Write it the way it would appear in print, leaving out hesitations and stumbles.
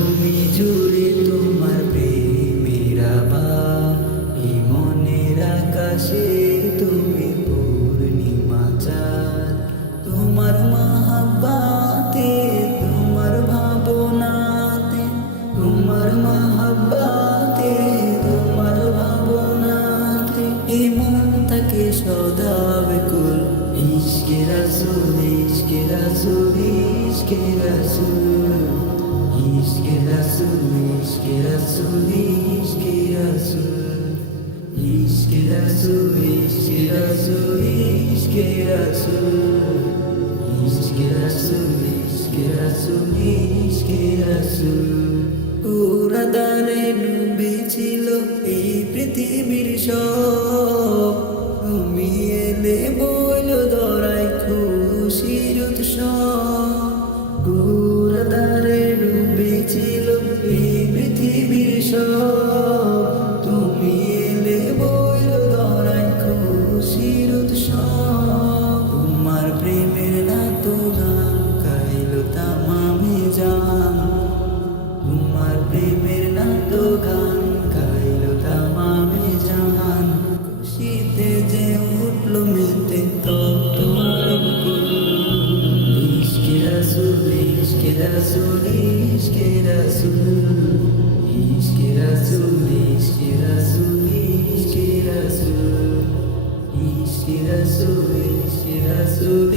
ভূমি জুড়ে তোমার প্রেমের আভাস, এই মনের আকাশে তুমি পূর্ণিমা চাঁদ। তোমার মহাব্বতে, তোমার ভাবনাতে, তোমার মহাব্বতে, তোমার ভাবনাতে এই মন থাকে সদা ব্যাকুল। ইশকে রাসূল, ইশকে রাসূল, ইশকে রাসূল, ইশকে রাসূল, ইশকে রাসূল, ইশকে রাসূল, ইশকে রাসূল, ইশকে রাসূল, ইশকে রাসূল, ইশকে রাসূল, ইশকে রাসূল, ইশকে রাসূল। পুরাদারে ডুবেছিল এই পৃথিবীর সব, তুমি এলে বইল ধরায় খুশির উৎসব। পুরাদারে ডুবেছিল এই পৃথিবীর সব, তুমি এলে বইল ধরায় খুশির উৎসব। তোমার প্রেমের নাত গান গাইল তামামে জাহান, তোমার প্রেমের নাত গান গাইল তামামে জাহান। খুশিতে যে উঠল মেতে তব তোমার বুকুল। ইশকে রাসূল, ইশকে রাসূল, ইশকে রাসূল, ইশকে রাসূল, ইশকে রাসূল, ইশকে রাসূল, ইশকে রাসূল, ইশকে রাসূল।